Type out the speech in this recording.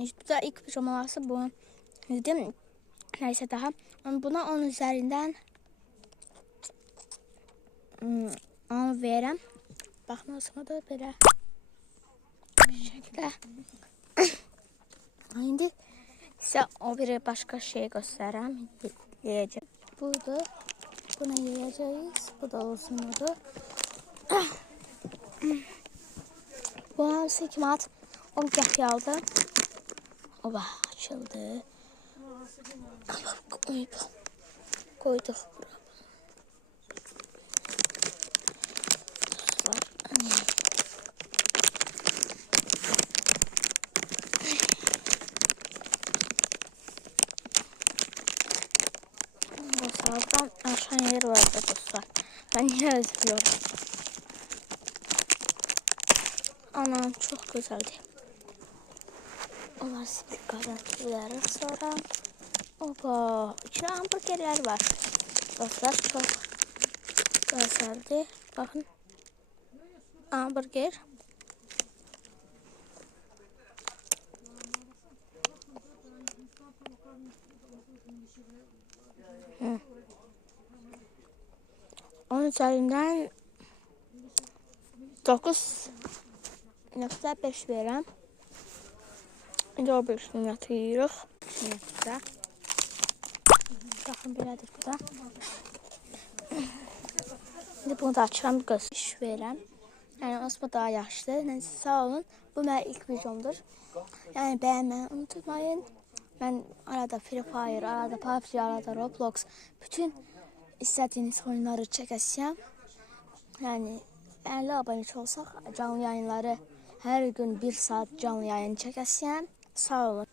Bu da ilk pijaması bu. Dedim neyse daha. Buna 10 üzerinden 10 verəm. Baxmasına da belə bir şəkildə. İndi sizə o biri başqa şey göstərəm. Yiyəcək. Budur. Bunu yiyəcəyiz. Bu da olsun budur. Bu hamısı 2 manat 10 qəpik. Oba açıldı. Koyduk bura. Sağdan aşağı yer vardı dostlar. Ben niye özlüyorum? Anam çok güzeldi. Onlar sizi garantiler sonra. Oba, içine hamburgerler var. Dostlar çok güzeldi. Bakın. Hamburger. Onun üzerinden 9.5 verəm. İndi o birisini yatırırıq. Baxın belədir bu da. İndi bunu da açıram, göz verəm. Yəni osma daha yaxşıdır. Neyse sağ olun. Bu mənim ilk videomdur. Yəni bəyənməyi unutmayın. Mən arada Free Fire, arada PUBG, arada Roblox, bütün istədiyiniz oyunları çəkəcəm. Yəni 50 abunəçi olsaq canlı yayınları hər gün 1 saat canlı yayın çəkəcəm. Sağ olun.